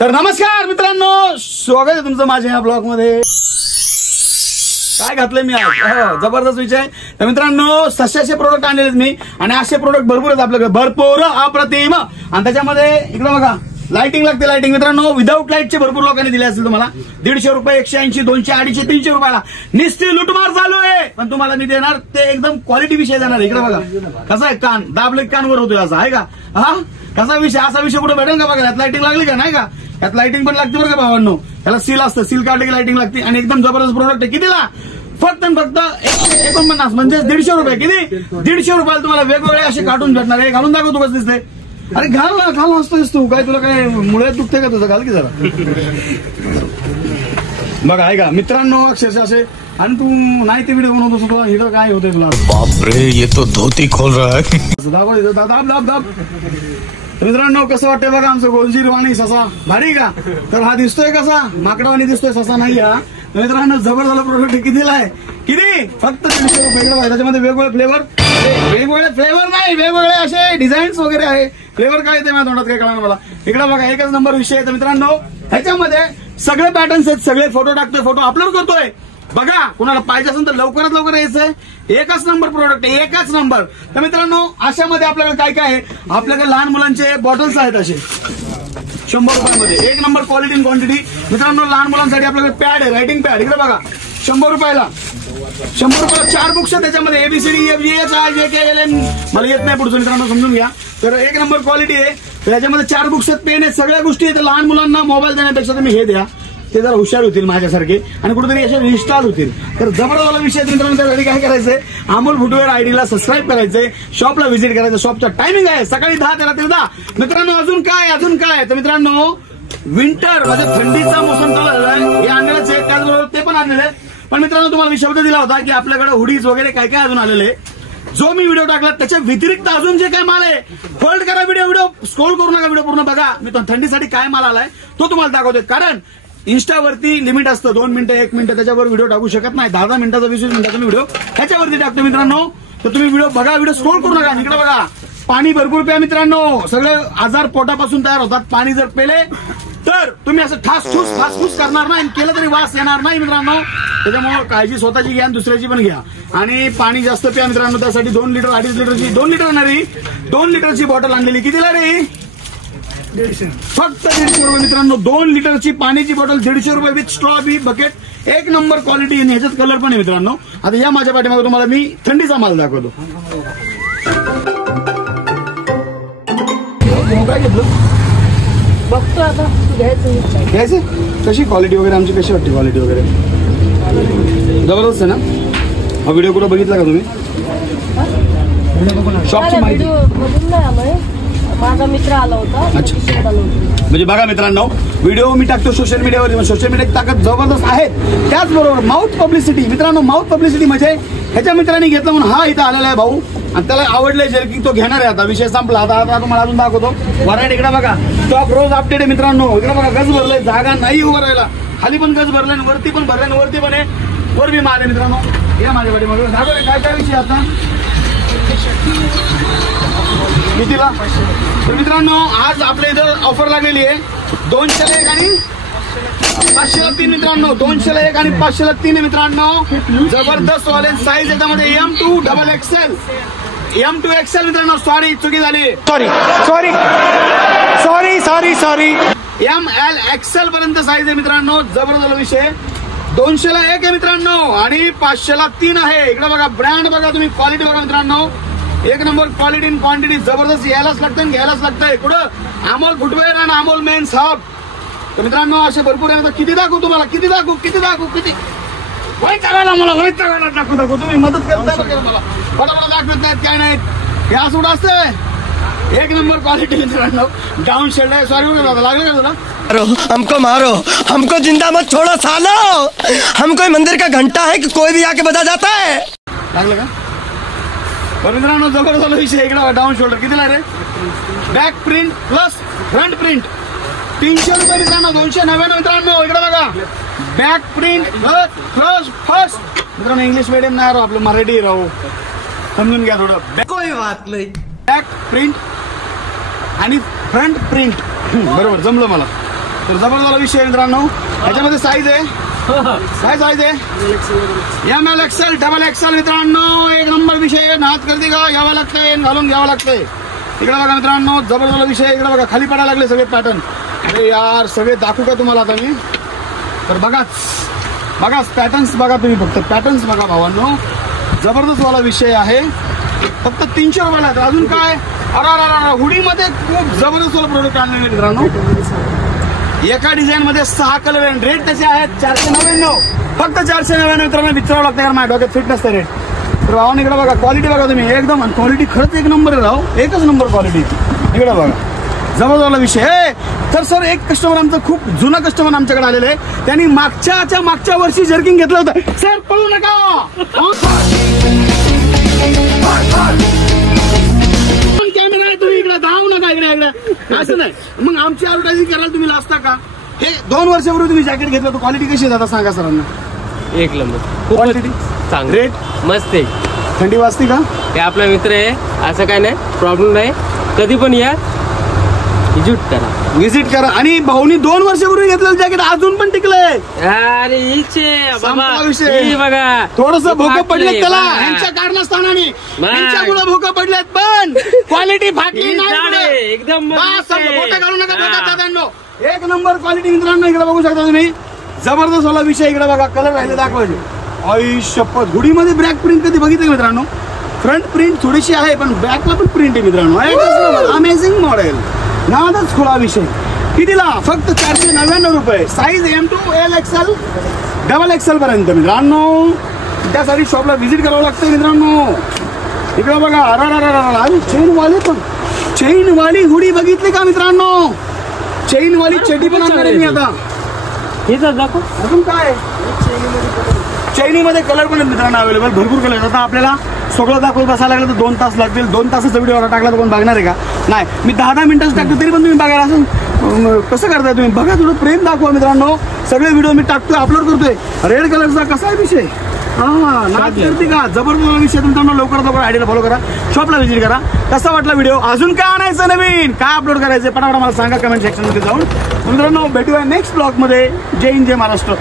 तर नमस्कार मित्रांनो, स्वागत आहे तुमचं माझ्या या ब्लॉग मध्ये। काय घातलंय मी आज जबरदस्त विषय। तर मित्रांनो, सश्याचे प्रोडक्ट आणलेले मी आणि असे प्रोडक्ट भरपूर आहेत आपल्याकडे, भरपूर अप्रतिम। आणि त्याच्यामध्ये इकडे बघा लाइटिंग लागते, लाइटिंग मित्रांनो विदाऊट लाईटचे भरपूर लोकांनी दिले असतील तुम्हाला। 150 रुपये, 180, 200, 250, 300 रुपयाला निस्ती लुटमार चालू आहे। पण तुम्हाला मी देणार ते एकदम क्वालिटी विषय देणार। इकडे बघा कसा आहे, कान दाबले कानवर होतोय असा आहे का? हा कसा विषय, असा विषय कुठे भेटेल का? बघा यात लाइटिंग लागली का? नाही का? यात लाइटिंग पण लागते बरं का भावांनो, याला सील असतं, सील काढले की लाइटिंग लागते आणि एकदम जबरदस्त प्रोडक्ट आहे। कितीला? फक्त 149 म्हणजे 150 रुपये। किती? 150 रुपयाला तुम्हाला वेगवेगळे असे कार्टून भेटणार आहे। घालून दाखव तू कसं दिसते। अरे घाल ना, घाल असतोस तू काय, तुला काय मुळे दुखते का तुझं? घाल की जरा बघा आहे का मित्रांनो, अक्षरशः असे। आणि तू नाही ते व्हिडिओ बनवतो तुला हिडं काय होतंय तुला? बापरे, ये तो धोती खोल रहा है। दाब दाब दाब। मित्रांनो कसं वाटतंय बघा आमचं गोलजीरवाणी ससा, भारी का? तर हा दिसतोय कसा माकडावाणी दिसतोय, ससा नाही हा। मित्रांनो जबर झाला प्रोडक्ट। कितीला आहे? किती? फक्त 150 रुपये। त्याच्यामध्ये वेगवेगळे फ्लेवर, वेगवेगळे फ्लेवर नाही, वेगवेगळे असे डिझाईन्स वगैरे आहे। फ्लेवर काय येते माझ्या तोंडात काय कळणार मला। इकडे बघा एकच नंबर विषय आहे मित्रांनो। ह्याच्यामध्ये सगळे पॅटर्न्स आहेत, सगळे फोटो टाकतोय, फोटो अपलोड करतोय। बघा कुणाला पाहिजे असेल तर लवकरात लवकर यायचंय। एकच नंबर प्रोडक्ट आहे, एकच नंबर। तर मित्रांनो अशामध्ये आपल्याकडे काय काय आहे, आपल्याकडे लहान मुलांचे बॉटल्स आहेत असे 100 रुपयामध्ये, एक नंबर क्वालिटी क्वांटिटी। मित्रांनो लहान मुलांसाठी आपल्याकडे पॅड आहे, रायटिंग पॅड। इकडे बघा 100 रुपयाला, 100 रुपयाला 4 बुक्स आहेत त्याच्यामध्ये, ABCD EFG HIJKLM मला येत नाही पुढचं मित्रांनो, समजून घ्या। तर एक नंबर क्वालिटी आहे। त्याच्यामध्ये 4 बुक्स आहेत, पेन आहेत, सगळ्या गोष्टी आहेत। लहान मुलांना मोबाईल देण्यापेक्षा तुम्ही हे द्या, ते जरा हुशार होतील माझ्यासारखे आणि कुठेतरी असे इन्स्टॉल होतील। तर जबरदस्त विषय मित्रांनो, त्यासाठी काय करायचंय, अमोल फुटवेअर आयडीला सबस्क्राईब करायचंय, शॉपला व्हिजिट करायचं। शॉपचा टायमिंग आहे सकाळी 10 ते रात्री 10। मित्रांनो अजून काय तर मित्रांनो विंटर म्हणजे थंडीचा मोसम चालू झालाय, हे आणलेलंच आहे, त्याचबरोबर ते पण आणलेलं आहे। पण मित्रांनो तुम्हाला मी शब्द दिला होता की आपल्याकडे हुडीज वगैरे काय काय अजून आलेले आहे। जो मी व्हिडिओ टाकला त्याच्या व्यतिरिक्त अजून जे काय माल आहे, होल्ड करा व्हिडिओ स्क्रोल करू नका, व्हिडिओ पूर्ण बघा। मी थंडीसाठी काय माल आलाय तो तुम्हाला दाखवतोय, कारण इंस्टावरती लिमिट असतं 2 मिनिटं 1 मिनिटं, त्याच्यावर व्हिडिओ टाकू शकत नाही। 10 मिनिटाचा 20 मिनिटाचा मी व्हिडिओ ह्याच्यावरती टाकतो मित्रांनो। तर तुम्ही व्हिडिओ बघा, व्हिडिओ स्क्रोल करू नका। इकडे बघा पाणी भरपूर प्या मित्रांनो, सगळे आजार पोटापासून तयार होतात। पाणी जर पेले तर तुम्ही असं फासफूस करणार नाही, केलं तरी वास येणार नाही मित्रांनो। त्याच्यामुळे काळजी स्वतःची घ्या आणि दुसऱ्याची पण घ्या। आणि पाणी जास्त प्या मित्रांनो, त्यासाठी 2 लिटर 2.5 लिटरची 2 लिटर नाही 2 लिटरची बॉटल आणलेली। कितीला रे? फक्त 150 रुपये मित्रांनो। 2 लिटरची पाण्याची बॉटल 150 रुपये विथ स्ट्रॉ बी बकेट, एक नंबर क्वालिटी। ह्याच्यात कलर पण आहे मित्रांनो। आता या माझ्या पाठीमागे तुम्हाला मी थंडीचा माल दाखवतो। काय घेतलं बघतो आता, घ्यायचं? कशी क्वालिटी वगैरे आमची कशी वाटते? क्वालिटी वगैरे जबरदस्त आहे ना? हा व्हिडिओ कुठं बघितला का तुम्ही? शॉपची माहिती माझा मित्र आला होता। अच्छा, म्हणजे बघा मित्रांनो व्हिडिओ मी टाकतो सोशल मीडियावर, सोशल मीडियाची ताकद जबरदस्त आहे। त्याचबरोबर माउथ पब्लिसिटी मित्रांनो, माउथ पब्लिसिटी म्हणजे ह्याच्या मित्रांनी घेतलं म्हणून हा इथं आलेला आहे भाऊ आणि त्याला आवडलंय जर्किंग, तो घेणार आहे। आता विषय संपला। आता तुम्हाला अजून दाखवतो व्हरायटी। इकडे बघा स्टॉक रोज अपडेट आहे मित्रांनो। इकडे बघा गज भरलंय, जागा नाही उभं राहायला, खाली पण गज भरलंय, वरती पण भरलंय, वरती पण आहे, वर बी माल आहे मित्रांनो। या माझ्या पाठीमागे दाखव काय काय विषय आता कितीला? तर मित्रांनो आज आपल्या इथं ऑफर लागलेली आहे 200ला 1 आणि 500ला 3 मित्रांनो। 200ला 1 आणि 500ला 3 आहे मित्रांनो। जबरदस्त वाले साईज याच्यामध्ये M2 double XL, M2 XL मित्रांनो। सॉरी चुकी झाली, सॉरी ML XL पर्यंत साईज आहे मित्रांनो। जबरदस्त विषय। 200ला 1 आहे मित्रांनो आणि 500ला 3 आहे। इकडे बघा ब्रँड बघा तुम्ही, क्वालिटी बघा मित्रांनो, एक नंबर क्वालिटी इन क्वांटिटी जबरदस्त। यायलाच लागतं, घ्यायलाच लागतंय। कुठं? अमोल फुटवेअर आणि अमोल मेन्स हब। तर मित्रांनो असे भरपूर आहे। किती दाखवू तुम्हाला? किती वय करायला मला, वय करायला दाखवू तुम्ही मदत करताय बघा मला, फटाफट दाखवत नाहीत काय नाहीत, हे असं कुठं असतंय। एक नंबर क्वालिटी मित्रांनो। डाऊन शेल्ड आहे, सॉरी बघा लागलं का तुला? हमको मारो, हमको जिंदा मत छोड़ो सालो, हम कोई मंदिर का घंटा है कि कोई भी आके बजा जाता है। लागलं का? मित्रांनो जबरदस्त विषय। इकडे डाऊन शोल्डर कितीला रे? Back print plus front print 300 रुपये मित्रांनो। 299 मित्रांनो। इकडे बघा बॅक प्रिंट प्लस फर्स्ट मित्रांनो। इंग्लिश मीडियम नाही राहू, आपलं मराठी राहू, समजून घ्या थोडं। कोई बात नाही। बॅक प्रिंट आणि फ्रंट प्रिंट बरोबर जमलं मला। तर जबरदस्त विषय आहे मित्रांनो. याच्यामध्ये साईज आहे, काय साईज आहे? ML XL डबल XL मित्रांनो. एक नंबर विषय. नाद करते का घ्यावा लागतंय, घालून घ्यावा लागतंय. इकडे बघा मित्रांनो, जबरदस्त विषय. इकडे बघा खाली पडायला लागले सगळे पॅटर्न. अरे यार सगळे दाखवू का तुम्हाला आता मी? तर बघाच पॅटर्न्स बघा तुम्ही, फक्त पॅटर्न्स बघा भावांनो. जबरदस्त वाला विषय आहे. फक्त 300 रुपयाला. अजून काय? अरा हुडीमध्ये खूप जबरदस्त वाला प्रोडक्ट आणले मित्रांनो. एका डिझाईन मध्ये 6 कलर आहे. रेट त्याचे आहेत 499, फक्त 499 मित्रांनो. विचारावं लागतं कारण माझ्या डोक्यात फिट नसतं रेट. तर भावांनी इकडे बघा क्वालिटी बघा तुम्ही एकदम. क्वालिटी खरंच एक नंबर आहे राव, एकच नंबर क्वालिटी. इकडे बघा जबरदस्त विषय. तर सर एक कस्टमर आमचं खूप जुना कस्टमर आमच्याकडे आलेलं आहे. त्यांनी मागच्या वर्षी जर्किंग घेतलं होतं. सर पळू नका, कॅमेरा आहे तुम्ही इकडे धावू नका इकडे असं नाही. मग आमची ऍडव्हर्टायझिंग करायला तुम्ही लाजता का? हे 2 वर्षापूर्वी तुम्ही जॅकेट घेतलं होतं. क्वालिटी कशी आहे आता सांगा सरांना. एक नंबर क्वालिटी चांगलं, रेट मस्त आहे. थंडी वाजते का? ते आपला मित्र आहे, असं काय नाही, प्रॉब्लेम नाही. कधी पण या, व्हिजिट करा. आणि भाऊनी 2 वर्षापूर्वी घेतलेलं जॅकेट अजून पण टिकलंय. अरे इच्छे संपला विषय. ही बघा थोडस भोकं पडलेत त्याला ह्यांच्या कारणास्थानाने. ह्यांच्यामुळे भोकं पडलेत पण क्वालिटी फाटली नाही एकदम. बोटा घालू नका बोटात दादांनो. एक नंबर क्वालिटी मित्रांनो. इकडे बघू शकता तुम्ही जबरदस्त वाला विषय. इकडे बघा कलर राहिले दाखवायचे. आई शपथ. हुडीमध्ये ब्लॅक प्रिंट कधी बघितलं मित्रांनो? फ्रंट प्रिंट थोडीशी आहे पण बॅकला पण प्रिंट आहे मित्रांनो. Amazing model. नादच खुला विषय. कितीला? फक्त 499 रुपये. Size M to L XL double XL पर्यंत मित्रांनो. त्यासाठी शॉपला व्हिजिट करावं लागतं मित्रांनो. इकडे बघा अरे चेनवाले पण, चेनवाली हुडी बघितली का मित्रांनो? चेनवाली चड्डी पण आणणार आहे मी आता. हे दाखव अजून काय चैनीमध्ये कलर पण आहेत मित्रांनो अवेलेबल. भरपूर कलर आहेत. आता आपल्याला सगळं दाखवत बसायला लागलं तर 2 तास लागतील. 2 तासाचा व्हिडिओ टाकला तर कोण बघणार आहे का? नाही. मी 10 मिनिटाचं टाकतो तरी पण तुम्ही बघायला असं कसं करताय तुम्ही? बघा थोडं प्रेम दाखवा मित्रांनो. सगळे व्हिडिओ मी टाकतोय, अपलोड करतोय. रेड कलरचा कसा आहे विषय? नाच करते का? जबरदस्त विषय मित्रांनो. लवकर आयडीला फॉलो करा, शॉपला व्हिजिट करा. कसा वाटला व्हिडिओ? अजून काय आणायचं नवीन, काय अपलोड करायचं पटापट मला सांगा कमेंट सेक्शन मध्ये जाऊन. मित्रांनो भेटूया नेक्स्ट ब्लॉग मध्ये. जय हिंद, जय महाराष्ट्र.